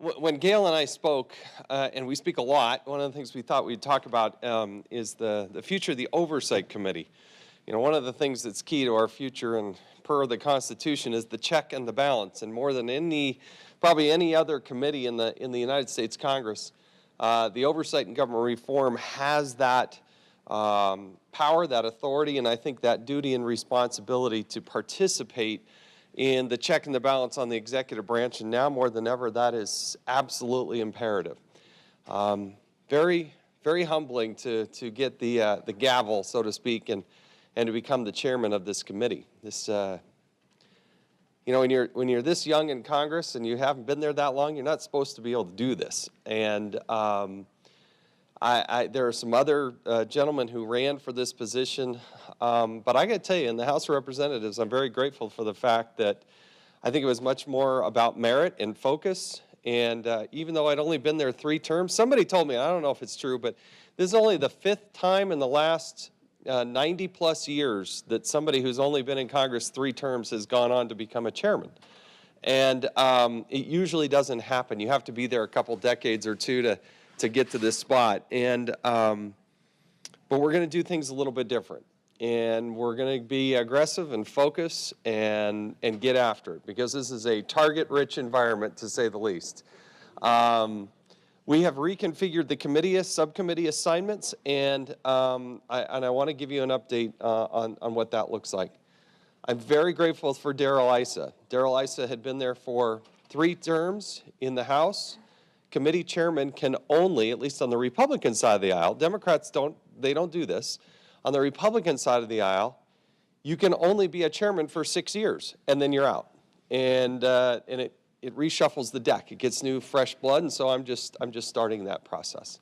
When Gail and I spoke, and we speak a lot, one of the things we thought we'd talk about is the future of the Oversight Committee. You know, one of the things that's key to our future and per the Constitution is the check and the balance. And more than probably any other committee in the United States Congress, the Oversight and Government Reform has that power, that authority, and I think that duty and responsibility to participate in the check and the balance on the executive branch, and now more than ever, that is absolutely imperative. Very, very humbling to get the gavel, so to speak, and to become the chairman of this committee. This, you know, when you're this young in Congress and you haven't been there that long, you're not supposed to be able to do this. And there are some other gentlemen who ran for this position, but I got to tell you, in the House of Representatives, I'm very grateful for the fact that I think it was much more about merit and focus. And even though I'd only been there 3 terms, somebody told me, I don't know if it's true, but this is only the 5th time in the last 90 plus years that somebody who's only been in Congress 3 terms has gone on to become a chairman. And it usually doesn't happen. You have to be there a couple decades or 2 to get to this spot. And but we're going to do things a little bit different. And we're going to be aggressive and focus and get after it, because this is a target-rich environment, to say the least. We have reconfigured the subcommittee assignments, and I want to give you an update on what that looks like. I'm very grateful for Darrell Issa. Darrell Issa had been there for 3 terms in the House. Committee chairman can only, at least on the Republican side of the aisle, Democrats don't do this. On the Republican side of the aisle, you can only be a chairman for 6 years, and then you're out. And it reshuffles the deck. It gets new, fresh blood, and so I'm just starting that process.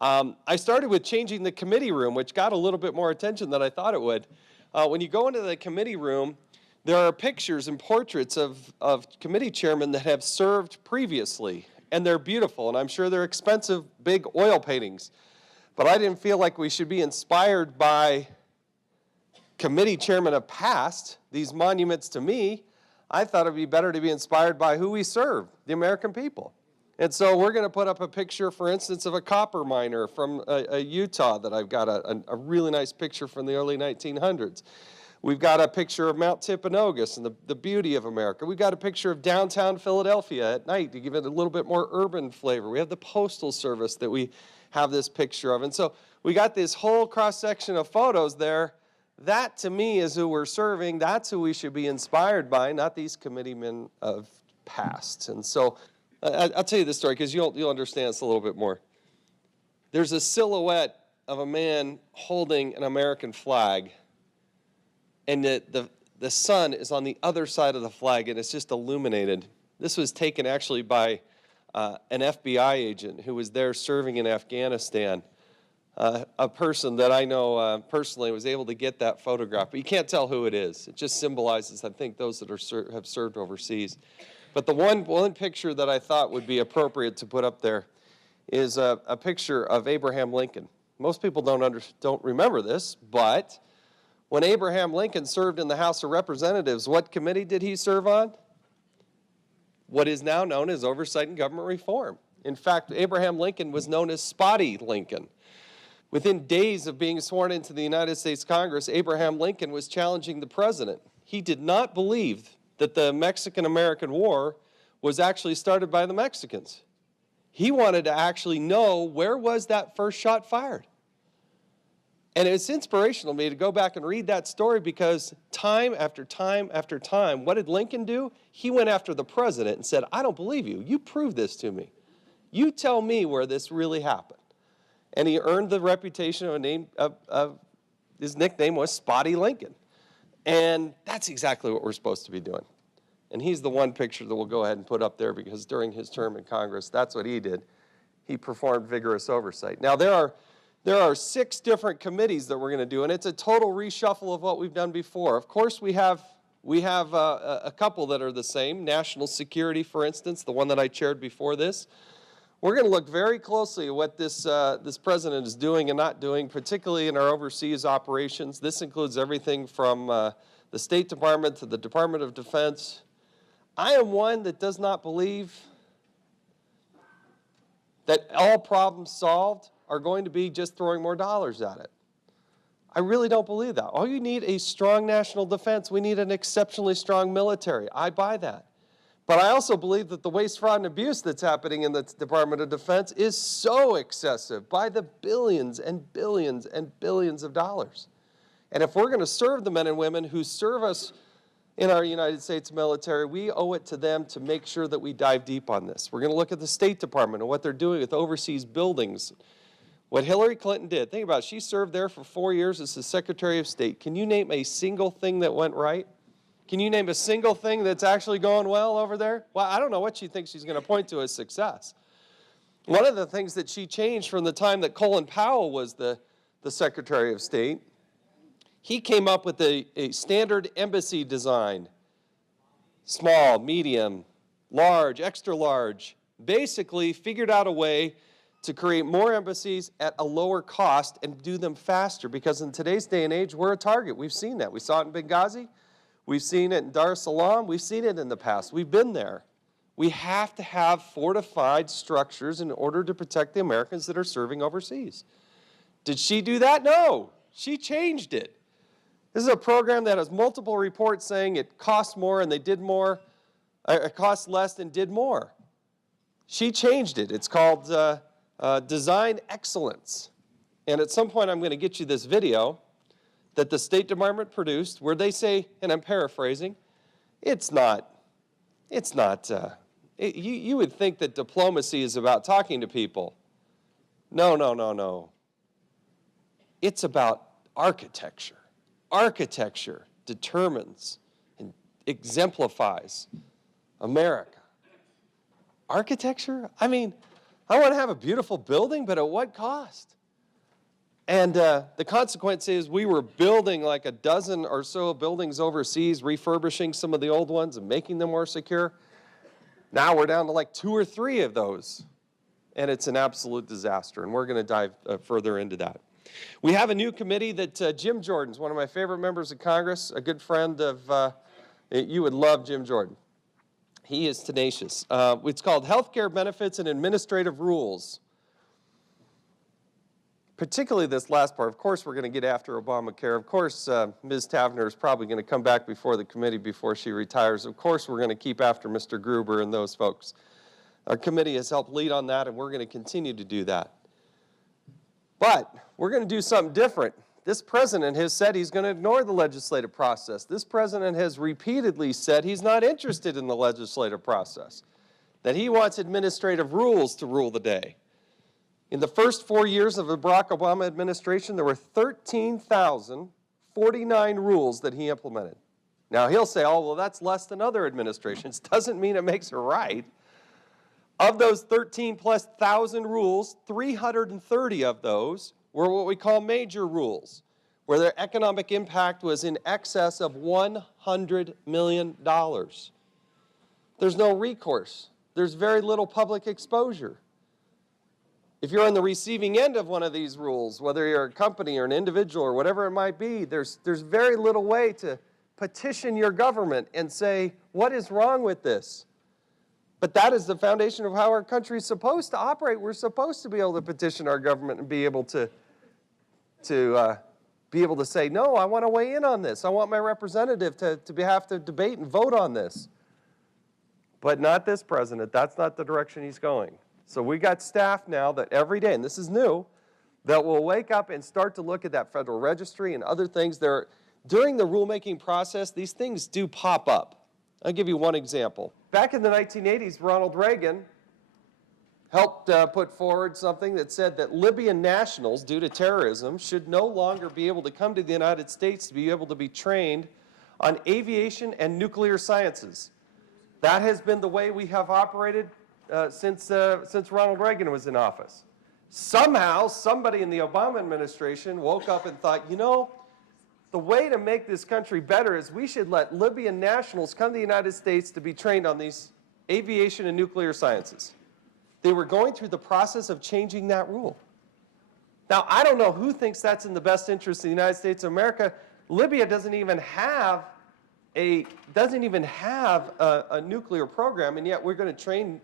I started with changing the committee room, which got a little bit more attention than I thought it would. When you go into the committee room, there are pictures and portraits of committee chairmen that have served previously, and they're beautiful, and I'm sure they're expensive, big oil paintings. But I didn't feel like we should be inspired by committee chairmen of past, these monuments to me. I thought it would be better to be inspired by who we serve, the American people. And so we're going to put up a picture, for instance, of a copper miner from Utah that I've got a really nice picture from the early 1900s. We've got a picture of Mount Timpanogos and the beauty of America. We've got a picture of downtown Philadelphia at night to give it a little bit more urban flavor. We have the Postal Service that we have this picture of. And so we got this whole cross-section of photos there. That, to me, is who we're serving. That's who we should be inspired by, not these committeemen of past. And so I'll tell you this story because you'll understand this a little bit more. There's a silhouette of a man holding an American flag, and the sun is on the other side of the flag, and it's just illuminated. This was taken actually by an FBI agent who was there serving in Afghanistan. A person that I know personally was able to get that photograph, but you can't tell who it is. It just symbolizes, I think, those that have served overseas. But the one picture that I thought would be appropriate to put up there is a picture of Abraham Lincoln. Most people don't remember this, but when Abraham Lincoln served in the House of Representatives, what committee did he serve on? What is now known as Oversight and Government Reform. In fact, Abraham Lincoln was known as Spotty Lincoln. Within days of being sworn into the United States Congress, Abraham Lincoln was challenging the president. He did not believe that the Mexican-American War was actually started by the Mexicans. He wanted to actually know, where was that first shot fired? And it's inspirational to me to go back and read that story, because time after time after time, what did Lincoln do? He went after the president and said, I don't believe you. You prove this to me. You tell me where this really happened. And he earned the reputation of a name his nickname was Spotty Lincoln. And that's exactly what we're supposed to be doing. And he's the one picture that we'll go ahead and put up there, because during his term in Congress, that's what he did. He performed vigorous oversight. Now, there are 6 different committees that we're going to do, and it's a total reshuffle of what we've done before. Of course, we have a couple that are the same. National security, for instance, the one that I chaired before this. We're going to look very closely at what this president is doing and not doing, particularly in our overseas operations. This includes everything from the State Department to the Department of Defense. I am one that does not believe that all problems solved are going to be just throwing more dollars at it. I really don't believe that. All you need is a strong national defense. We need an exceptionally strong military. I buy that. But I also believe that the waste, fraud, and abuse that's happening in the Department of Defense is so excessive by the billions and billions and billions of dollars. And if we're going to serve the men and women who serve us in our United States military, we owe it to them to make sure that we dive deep on this. We're going to look at the State Department and what they're doing with overseas buildings. What Hillary Clinton did, think about it, she served there for 4 years as the Secretary of State. Can you name a single thing that went right? Can you name a single thing that's actually going well over there? Well, I don't know what she thinks she's going to point to as success. One of the things that she changed from the time that Colin Powell was the Secretary of State, he came up with a standard embassy design. Small, medium, large, extra large. Basically figured out a way to create more embassies at a lower cost and do them faster, because in today's day and age, we're a target. We've seen that. We saw it in Benghazi. We've seen it in Dar es Salaam. We've seen it in the past. We've been there. We have to have fortified structures in order to protect the Americans that are serving overseas. Did she do that? No. She changed it. This is a program that has multiple reports saying it costs more and they did more, it costs less and did more. She changed it. It's called Design Excellence. And at some point I'm going to get you this video that the State Department produced where they say, and I'm paraphrasing, you would think that diplomacy is about talking to people. No, no, no, no. It's about architecture. Architecture determines and exemplifies America. Architecture? I mean, I want to have a beautiful building, but at what cost? And the consequence is we were building like a dozen or so buildings overseas, refurbishing some of the old ones and making them more secure. Now we're down to like 2 or 3 of those. And it's an absolute disaster. And we're going to dive further into that. We have a new committee that Jim Jordan's one of my favorite members of Congress, a good friend of, you would love Jim Jordan. He is tenacious. It's called Healthcare Benefits and Administrative Rules. Particularly this last part. Of course, we're going to get after Obamacare. Of course, Ms. Tavener is probably going to come back before the committee before she retires. Of course, we're going to keep after Mr. Gruber and those folks. Our committee has helped lead on that, and we're going to continue to do that. But we're going to do something different. This president has said he's going to ignore the legislative process. This president has repeatedly said he's not interested in the legislative process, that he wants administrative rules to rule the day. In the first 4 years of the Barack Obama administration, there were 13,049 rules that he implemented. Now, he'll say, oh, well, that's less than other administrations. Doesn't mean it makes it right. Of those 13,000+ rules, 330 of those were what we call major rules, where their economic impact was in excess of $100 million. There's no recourse. There's very little public exposure. If you're on the receiving end of one of these rules, whether you're a company or an individual or whatever it might be, there's very little way to petition your government and say, what is wrong with this? But that is the foundation of how our country is supposed to operate. We're supposed to be able to petition our government and be able to say, no, I want to weigh in on this. I want my representative to have to debate and vote on this. But not this president. That's not the direction he's going. So we got staff now that every day, and this is new, that will wake up and start to look at that Federal Registry and other things. During the rulemaking process, these things do pop up. I'll give you one example. Back in the 1980s, Ronald Reagan helped put forward something that said that Libyan nationals, due to terrorism, should no longer be able to come to the United States to be able to be trained on aviation and nuclear sciences. That has been the way we have operated since Ronald Reagan was in office. Somehow, somebody in the Obama administration woke up and thought, you know, the way to make this country better is we should let Libyan nationals come to the United States to be trained on these aviation and nuclear sciences. They were going through the process of changing that rule. Now, I don't know who thinks that's in the best interest of the United States of America. Libya doesn't even have a nuclear program, and yet we're going to train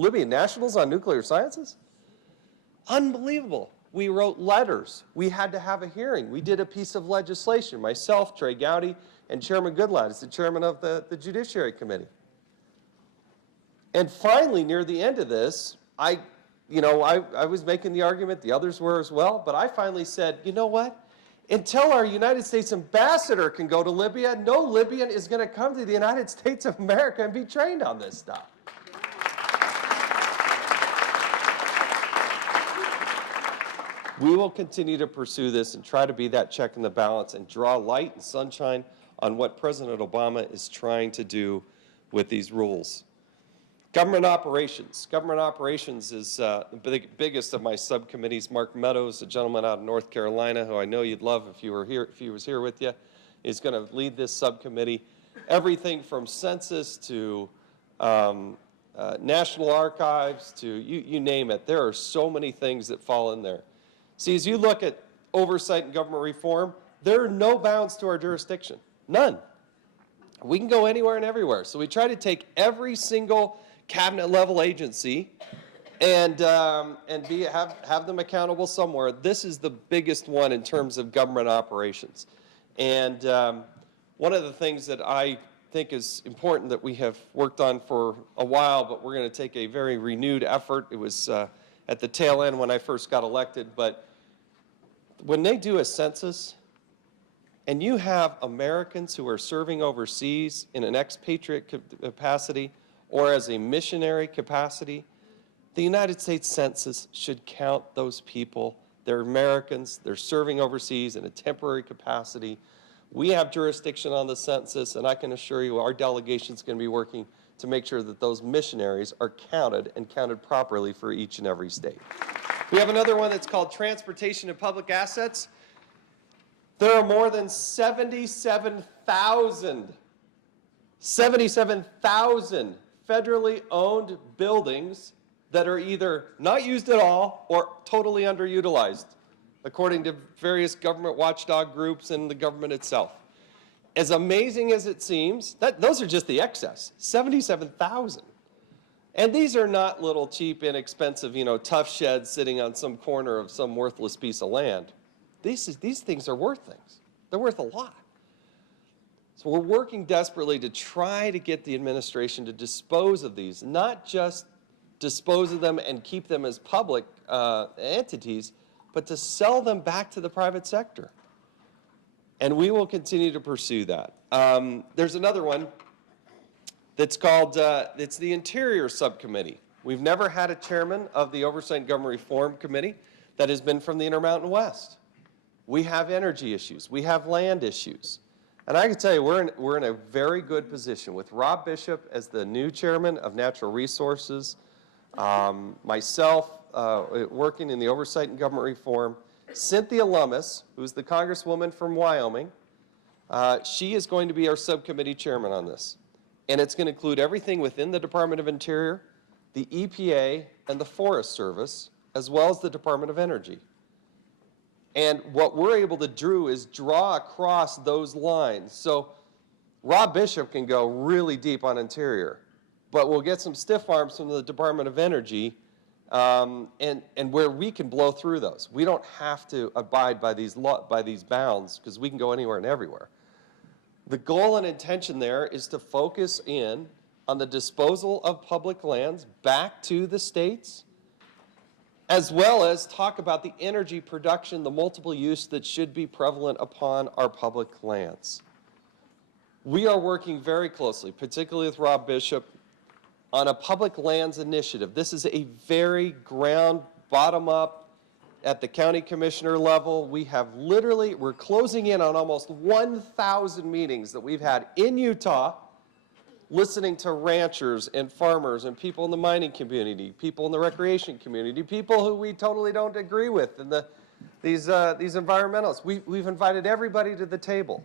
Libyan nationals on nuclear sciences? Unbelievable. We wrote letters. We had to have a hearing. We did a piece of legislation. Myself, Trey Gowdy, and Chairman Goodlatte is the chairman of the Judiciary Committee. And finally, near the end of this, I was making the argument, the others were as well, but I finally said, you know what? Until our United States ambassador can go to Libya, no Libyan is going to come to the United States of America and be trained on this stuff. We will continue to pursue this and try to be that check and the balance and draw light and sunshine on what President Obama is trying to do with these rules. Government operations. Government operations is the biggest of my subcommittees. Mark Meadows, a gentleman out of North Carolina, who I know you'd love if you were here, if he was here with you, is going to lead this subcommittee. Everything from census to National Archives to you name it. There are so many things that fall in there. See, as you look at oversight and government reform, there are no bounds to our jurisdiction. None. We can go anywhere and everywhere. So we try to take every single cabinet-level agency and have them accountable somewhere. This is the biggest one in terms of government operations. And one of the things that I think is important that we have worked on for a while, but we're going to take a very renewed effort. It was at the tail end when I first got elected, but when they do a census and you have Americans who are serving overseas in an expatriate capacity or as a missionary capacity, the United States Census should count those people. They're Americans, they're serving overseas in a temporary capacity. We have jurisdiction on the census, and I can assure you our delegation is going to be working to make sure that those missionaries are counted and counted properly for each and every state. We have another one that's called Transportation and Public Assets. There are more than 77,000 federally owned buildings that are either not used at all or totally underutilized, according to various government watchdog groups and the government itself. As amazing as it seems, those are just the excess, 77,000. And these are not little cheap, inexpensive, tough sheds sitting on some corner of some worthless piece of land. These things are worth things. They're worth a lot. So we're working desperately to try to get the administration to dispose of these, not just dispose of them and keep them as public entities, but to sell them back to the private sector. And we will continue to pursue that. There's another one that's called, it's the Interior Subcommittee. We've never had a chairman of the Oversight and Government Reform Committee that has been from the Intermountain West. We have energy issues. We have land issues. And I can tell you, we're in a very good position with Rob Bishop as the new chairman of Natural Resources, myself working in the Oversight and Government Reform, Cynthia Lummis, who's the congresswoman from Wyoming. She is going to be our subcommittee chairman on this. And it's going to include everything within the Department of Interior, the EPA, and the Forest Service, as well as the Department of Energy. And what we're able to do is draw across those lines. So Rob Bishop can go really deep on Interior, but we'll get some stiff arms from the Department of Energy and where we can blow through those. We don't have to abide by these bounds because we can go anywhere and everywhere. The goal and intention there is to focus in on the disposal of public lands back to the states, as well as talk about the energy production, the multiple use that should be prevalent upon our public lands. We are working very closely, particularly with Rob Bishop, on a public lands initiative. This is a very ground, bottom-up, at the county commissioner level. We have literally, we're closing in on almost 1,000 meetings that we've had in Utah, listening to ranchers and farmers and people in the mining community, people in the recreation community, people who we totally don't agree with, and these environmentalists. We've invited everybody to the table.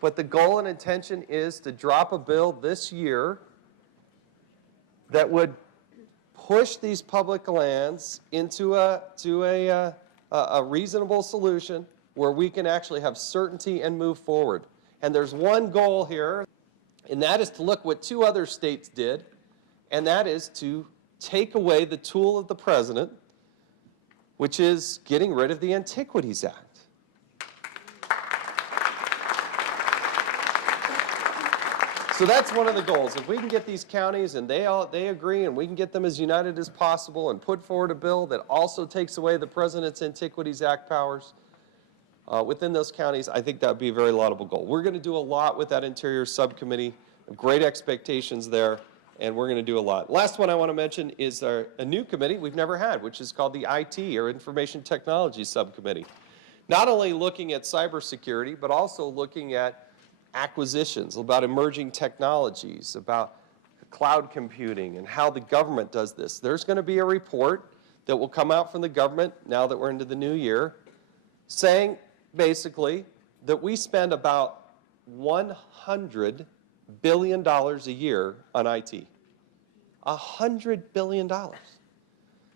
But the goal and intention is to drop a bill this year that would push these public lands into a reasonable solution where we can actually have certainty and move forward. And there's one goal here, and that is to look what 2 other states did, and that is to take away the tool of the president, which is getting rid of the Antiquities Act. So that's one of the goals. If we can get these counties and they agree and we can get them as united as possible and put forward a bill that also takes away the President's Antiquities Act powers within those counties, I think that would be a very laudable goal. We're going to do a lot with that Interior Subcommittee. Great expectations there, and we're going to do a lot. Last one I want to mention is a new committee we've never had, which is called the IT, or Information Technology Subcommittee. Not only looking at cybersecurity, but also looking at acquisitions, about emerging technologies, about cloud computing and how the government does this. There's going to be a report that will come out from the government now that we're into the new year saying basically that we spend about $100 billion a year on IT. $100 billion. I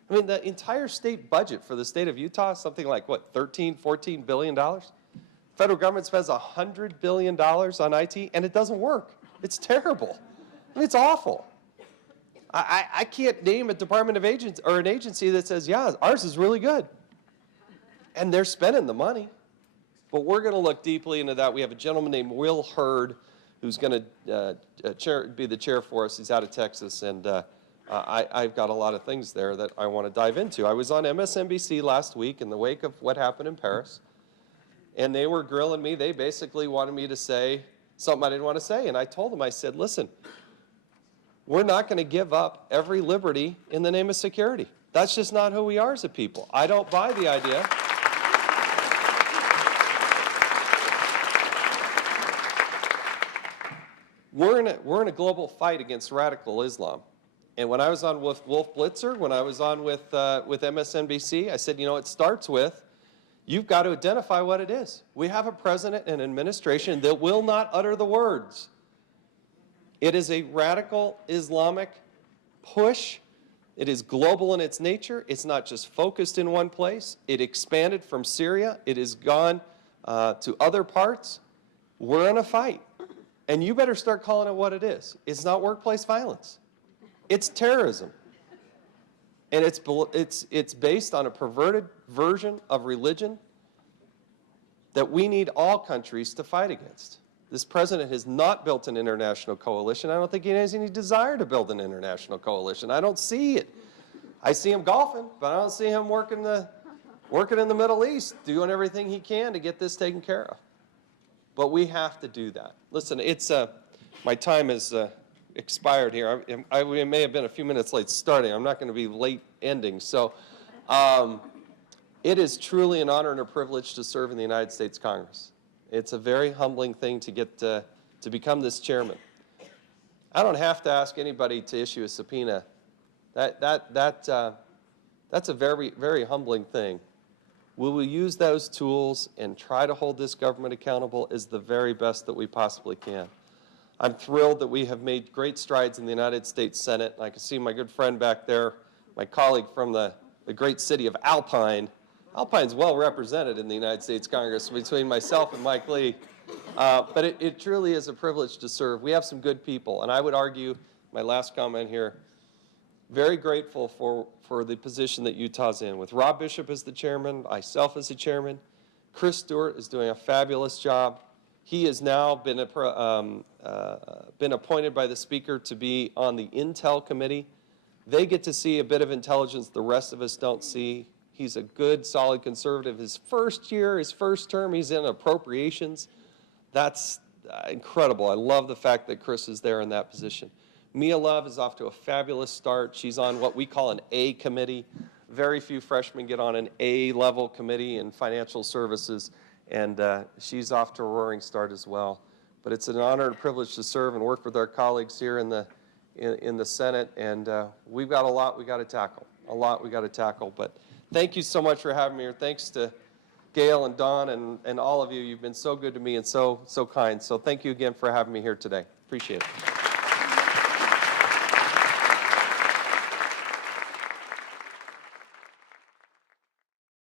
mean, the entire state budget for the state of Utah is something like, what, $13–14 billion? Federal government spends $100 billion on IT, and it doesn't work. It's terrible. I mean, it's awful. I can't name a department of agents or an agency that says, yeah, ours is really good. And they're spending the money. But we're going to look deeply into that. We have a gentleman named Will Hurd who's going to be the chair for us. He's out of Texas, and I've got a lot of things there that I want to dive into. I was on MSNBC last week in the wake of what happened in Paris. And they were grilling me. They basically wanted me to say something I didn't want to say. And I told them, I said, listen, we're not going to give up every liberty in the name of security. That's just not who we are as a people. I don't buy the idea. We're in a global fight against radical Islam. And when I was on with Wolf Blitzer, when I was on with MSNBC, I said, you know, it starts with, you've got to identify what it is. We have a president and administration that will not utter the words. It is a radical Islamic push. It is global in its nature. It's not just focused in one place. It expanded from Syria. It has gone to other parts. We're in a fight. And you better start calling it what it is. It's not workplace violence. It's terrorism. And it's based on a perverted version of religion that we need all countries to fight against. This president has not built an international coalition. I don't think he has any desire to build an international coalition. I don't see it. I see him golfing, but I don't see him working in the Middle East, doing everything he can to get this taken care of. But we have to do that. Listen, my time is expired here. I may have been a few minutes late starting. I'm not going to be late ending. So it is truly an honor and a privilege to serve in the United States Congress. It's a very humbling thing to get to become this chairman. I don't have to ask anybody to issue a subpoena. That's a very, very humbling thing. We will use those tools and try to hold this government accountable as the very best that we possibly can. I'm thrilled that we have made great strides in the United States Senate. I can see my good friend back there, my colleague from the great city of Alpine. Alpine's well represented in the United States Congress between myself and Mike Lee. But it truly is a privilege to serve. We have some good people. And I would argue, my last comment here, very grateful for the position that Utah's in. With Rob Bishop as the chairman, myself as the chairman, Chris Stewart is doing a fabulous job. He has now been appointed by the Speaker to be on the Intel Committee. They get to see a bit of intelligence the rest of us don't see. He's a good, solid conservative. His first year, his first term, he's in appropriations. That's incredible. I love the fact that Chris is there in that position. Mia Love is off to a fabulous start. She's on what we call an A committee. Very few freshmen get on an A-level committee in financial services, and she's off to a roaring start as well. But it's an honor and privilege to serve and work with our colleagues here in the Senate, and we've got a lot we got to tackle. But thank you so much for having me here. Thanks to Gail and Don and all of you. You've been so good to me and so kind. So thank you again for having me here today. Appreciate it.